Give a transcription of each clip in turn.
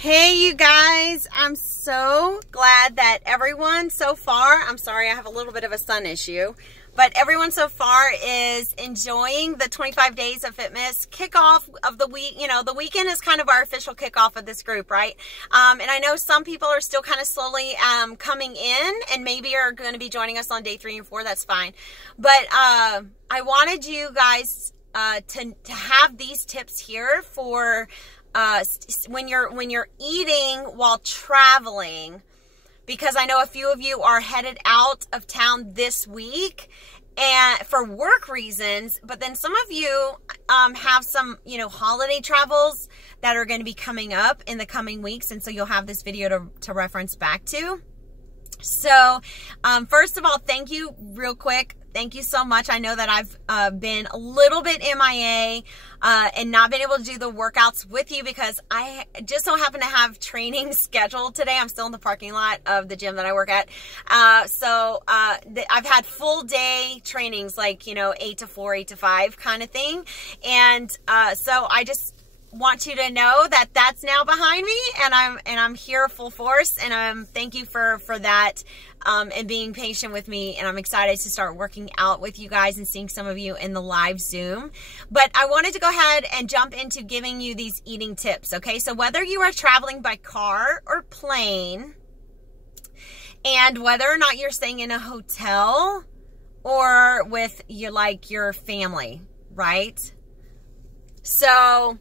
Hey you guys, I'm so glad that everyone so far, I'm sorry I have a little bit of a sun issue, but everyone so far is enjoying the 25 days of Fitmas kickoff of the week. You know, the weekend is kind of our official kickoff of this group, right? And I know some people are still kind of slowly coming in and maybe are going to be joining us on day 3 and 4. That's fine. But I wanted you guys to have these tips here for when you're eating while traveling, because I know a few of you are headed out of town this week and for work reasons, but then some of you have some, holiday travels that are going to be coming up in the coming weeks, and so you'll have this video to reference back to. So first of all, thank you real quick. Thank you so much. I know that I've been a little bit MIA and not been able to do the workouts with you because I just don't happen to have training scheduled today. I'm still in the parking lot of the gym that I work at. I've had full day trainings, like, 8 to 4, 8 to 5 kind of thing. And so I just want you to know that that's now behind me, and I'm here full force, and thank you for that and being patient with me, and I'm excited to start working out with you guys and seeing some of you in the live Zoom. But I wanted to go ahead and jump into giving you these eating tips, okay? So whether you are traveling by car or plane, and whether or not you're staying in a hotel or with your family, right? So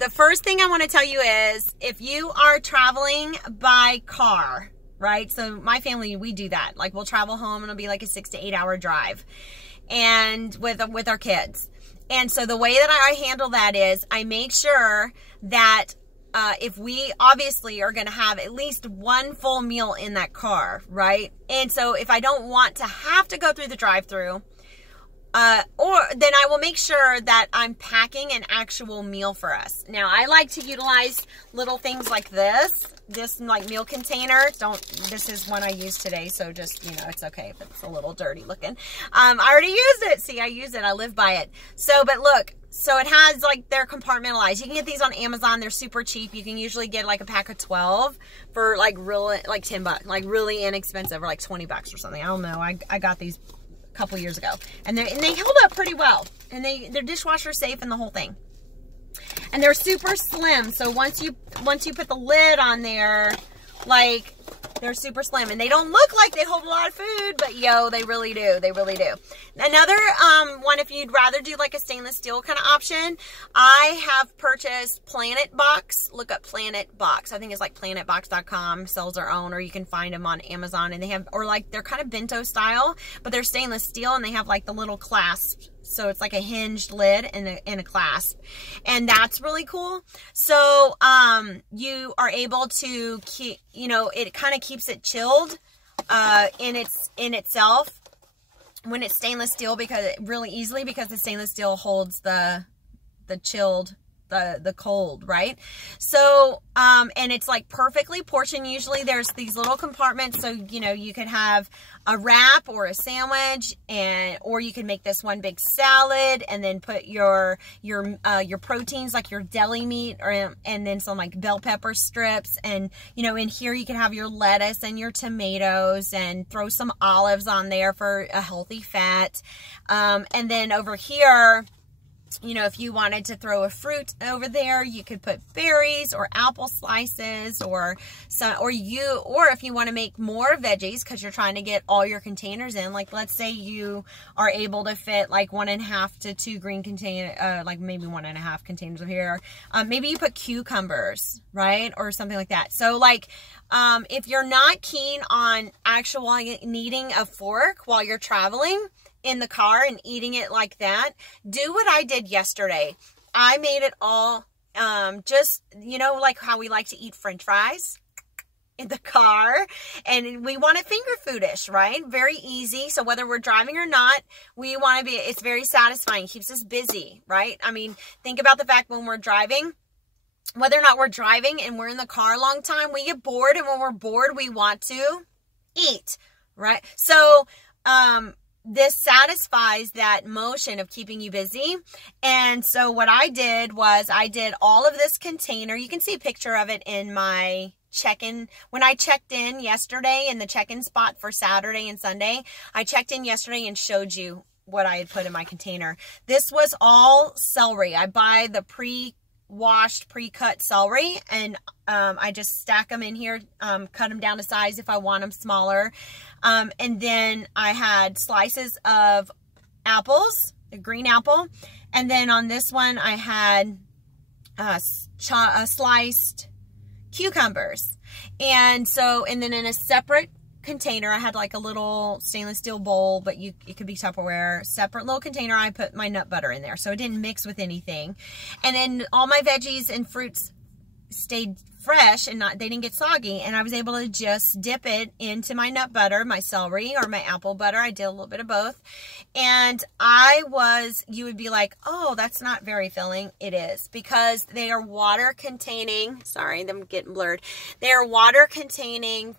the first thing I want to tell you is, if you are traveling by car, right? So my family, we do that. Like, we'll travel home and it'll be like a 6 to 8 hour drive, and with our kids. And so the way that I handle that is I make sure that if we obviously are going to have at least one full meal in that car, right? And so if I don't want to have to go through the drive-through, or then I will make sure that I'm packing an actual meal for us. Now, I like to utilize little things like this like meal container. This is one I used today, so just, it's okay if it's a little dirty looking. I already used it. See, I use it. I live by it. So, but look, so it has, like, they're compartmentalized. You can get these on Amazon. They're super cheap. You can usually get like a pack of 12 for like really, like $10, like really inexpensive, or like $20 or something. I don't know. I got these couple years ago, and they held up pretty well, and they're dishwasher safe and the whole thing, and they're super slim. So once you put the lid on there, like, they're super slim, and they don't look like they hold a lot of food, but they really do. They really do. Another one, if you'd rather do like a stainless steel kind of option, I have purchased Planet Box. Look up Planet Box. I think it's like planetbox.com sells their own, or you can find them on Amazon, and they have, or like, they're kind of bento style, but they're stainless steel, and they have like the little clasp. So it's like a hinged lid and a clasp, and that's really cool. So you are able to keep, it kind of keeps it chilled in itself when it's stainless steel, because the stainless steel holds the chilled, the cold, right? So and it's like perfectly portioned. Usually there's these little compartments, so you could have a wrap or a sandwich, or you can make this one big salad and then put your proteins, like your deli meat, and then some like bell pepper strips, and in here you can have your lettuce and your tomatoes, and throw some olives on there for a healthy fat, and then over here, if you wanted to throw a fruit over there, you could put berries or apple slices, or if you want to make more veggies because you're trying to get all your containers in. Like, let's say you are able to fit like 1.5 to 2 green container, like maybe 1.5 containers over here. Maybe you put cucumbers, right, or something like that. So like, if you're not keen on actually needing a fork while you're traveling in the car and eating it like that, do what I did yesterday. I made it all just, like how we like to eat French fries in the car, and we want it finger foodish, right? Very easy. So whether we're driving or not, we want to be, it's very satisfying, keeps us busy, right? I mean, think about the fact when we're driving, whether or not we're driving and we're in the car a long time, we get bored, and when we're bored, we want to eat, right? So this satisfies that motion of keeping you busy. And so what I did was I did all of this container. You can see a picture of it in my check-in. When I checked in yesterday in the check-in spot for Saturday and Sunday, I checked in yesterday and showed you what I had put in my container. This was all celery. I buy the pre-washed, pre-cut celery, and I just stack them in here, cut them down to size if I want them smaller. And then I had slices of apples, a green apple. And then on this one, I had sliced cucumbers. And so, and then in a separate container, I had like a little stainless steel bowl, but it could be Tupperware, separate little container. I put my nut butter in there, so it didn't mix with anything. And then all my veggies and fruits stayed fresh and they didn't get soggy, and I was able to just dip it into my nut butter, my celery, or my apple butter. I did a little bit of both. And you would be like, oh, that's not very filling. It is, because they are water containing, sorry, them getting blurred. They are water containing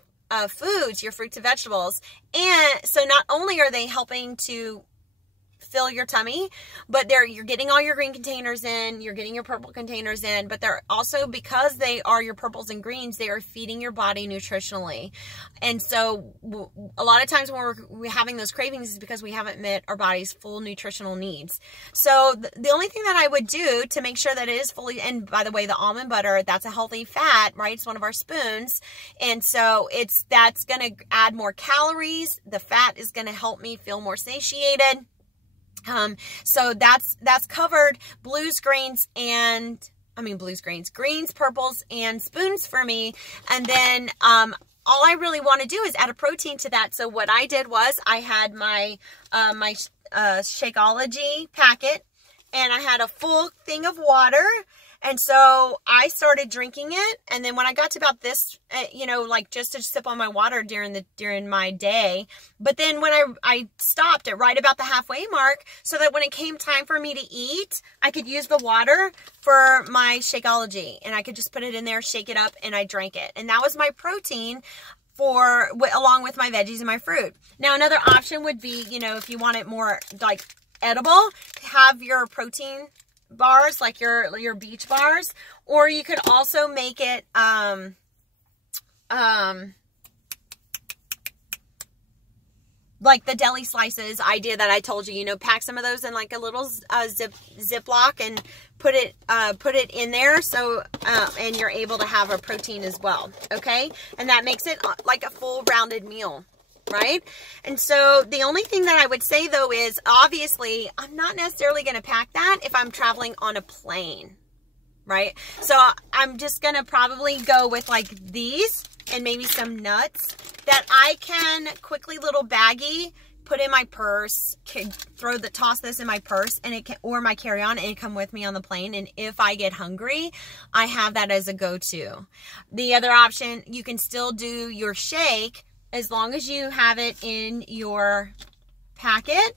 foods, your fruits and vegetables. And so not only are they helping to fill your tummy, but you're getting all your green containers in, you're getting your purple containers in, but they're also, because they are your purples and greens, they are feeding your body nutritionally. And so a lot of times when we're having those cravings is because we haven't met our body's full nutritional needs. So the only thing that I would do to make sure that it is fully, and by the way, the almond butter, that's a healthy fat, right? It's one of our spoons. And so that's going to add more calories. The fat is going to help me feel more satiated. So that's covered greens, purples, and spoons for me. And then, all I really want to do is add a protein to that. So what I did was I had my Shakeology packet, and I had a full thing of water. And so I started drinking it. And then when I got to about this, like just to sip on my water during my day. But then when I stopped at right about the halfway mark, so that when it came time for me to eat, I could use the water for my Shakeology, and I could just put it in there, shake it up, and I drank it. And that was my protein along with my veggies and my fruit. Now, another option would be, if you want it more like edible, have your protein bars, like your Beach bars, or you could also make it like the deli slices idea that I told you, pack some of those in like a little Ziploc and put it in there, so and you're able to have a protein as well. Okay, and that makes it like a full rounded meal, right? And so the only thing that I would say though is, obviously I'm not necessarily going to pack that if I'm traveling on a plane, right? So I'm just going to probably go with like these and maybe some nuts that I can quickly, little baggie, put in my purse, toss this in my purse, and or my carry-on, and it come with me on the plane. And if I get hungry, I have that as a go-to. The other option, you can still do your shake as long as you have it in your packet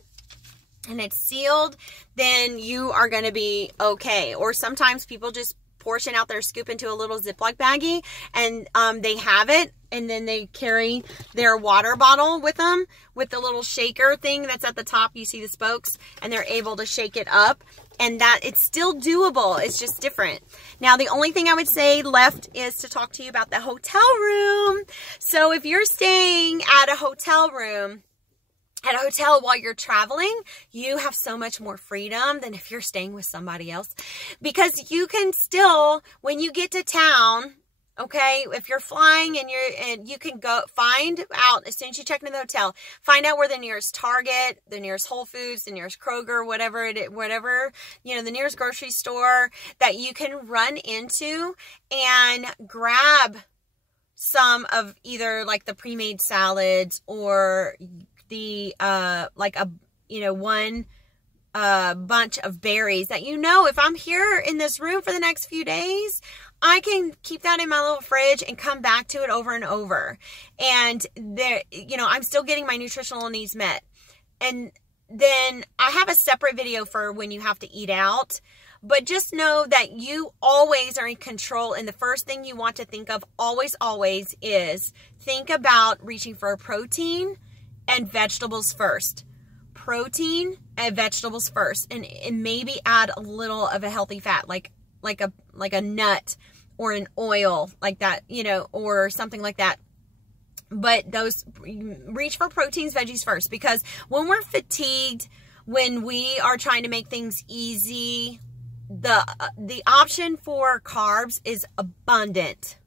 and it's sealed, then you are going to be okay. Or sometimes people just portion out their scoop into a little Ziploc baggie, and they have it, and then they carry their water bottle with them with the little shaker thing that's at the top. You see the spokes, and they're able to shake it up, and that it's still doable. It's just different. Now, the only thing I would say left is to talk to you about the hotel room. So if you're staying at a hotel room, at a hotel while you're traveling, you have so much more freedom than if you're staying with somebody else, because you can still, when you get to town, okay, if you're flying and you can go find out, as soon as you check into the hotel, find out where the nearest Target, the nearest Whole Foods, the nearest Kroger, whatever, the nearest grocery store that you can run into and grab some of either like the pre-made salads or the one bunch of berries that, if I'm here in this room for the next few days, I can keep that in my little fridge and come back to it over and over. And there, I'm still getting my nutritional needs met. And then I have a separate video for when you have to eat out. But just know that you always are in control. And the first thing you want to think of always is think about reaching for a protein and vegetables first. protein and vegetables first, and maybe add a little of a healthy fat, like a nut or an oil like that, you know, or something like that. But reach for proteins, veggies first, because when we're fatigued, when we are trying to make things easy, the option for carbs is abundant,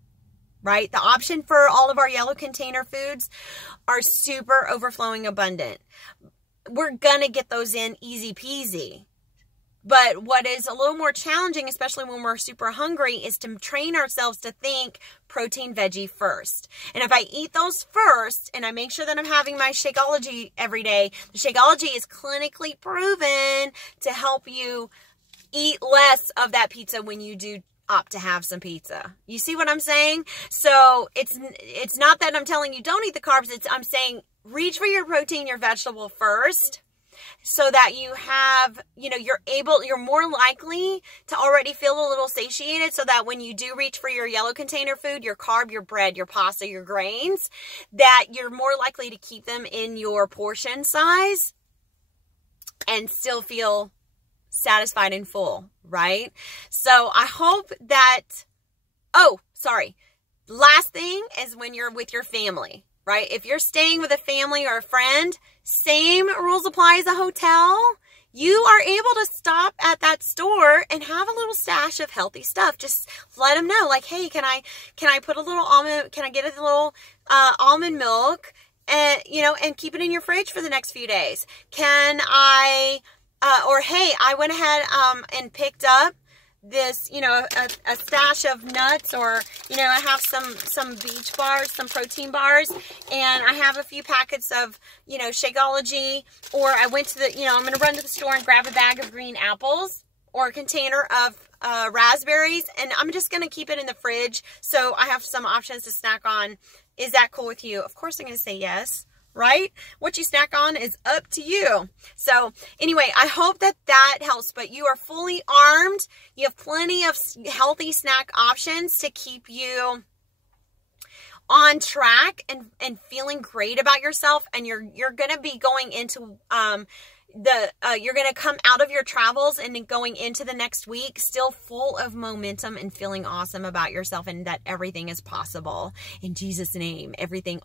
right? The option for all of our yellow container foods are super overflowing abundant. We're gonna get those in easy peasy. But what is a little more challenging, especially when we're super hungry, is to train ourselves to think protein, veggie first. And if I eat those first and I make sure that I'm having my Shakeology every day, the Shakeology is clinically proven to help you eat less of that pizza when you do opt to have some pizza. You see what I'm saying? So it's not that I'm telling you don't eat the carbs. I'm saying reach for your protein, your vegetable first, so that you have, you know, you're more likely to already feel a little satiated, so that when you do reach for your yellow container food, your carb, your bread, your pasta, your grains, that you're more likely to keep them in your portion size and still feel satisfied and full, right? So I hope that, oh, sorry. Last thing is when you're with your family, right? If you're staying with a family or a friend, same rules apply as a hotel. You are able to stop at that store and have a little stash of healthy stuff. Just let them know, like, hey, can I put a little almond, can I get a little almond milk and, you know, and keep it in your fridge for the next few days? Can I, or hey, I went ahead and picked up this, you know, a stash of nuts, or, you know, I have some beach bars, some protein bars, and I have a few packets of, you know, Shakeology, or I went to the, you know, I'm going to run to the store and grab a bag of green apples or a container of raspberries, and I'm just going to keep it in the fridge so I have some options to snack on. Is that cool with you? Of course I'm going to say yes. Right? What you snack on is up to you. So anyway, I hope that helps, but you are fully armed. You have plenty of healthy snack options to keep you on track and feeling great about yourself. And you're going to be going into, you're going to come out of your travels and then going into the next week still full of momentum and feeling awesome about yourself, and that everything is possible in Jesus' name. Everything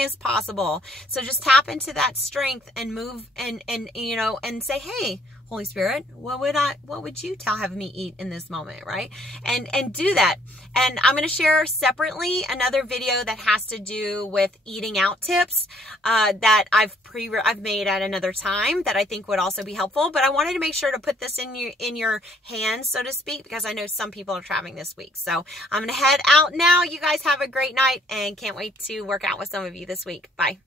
is possible. So just tap into that strength and move and you know, and say, hey, Holy Spirit, what would you have me eat in this moment, right? And do that. And I'm going to share separately another video that has to do with eating out tips that I've made at another time that I think would also be helpful. But I wanted to make sure to put this in your hands, so to speak, because I know some people are traveling this week. So I'm going to head out now. You guys have a great night, and can't wait to work out with some of you this week. Bye.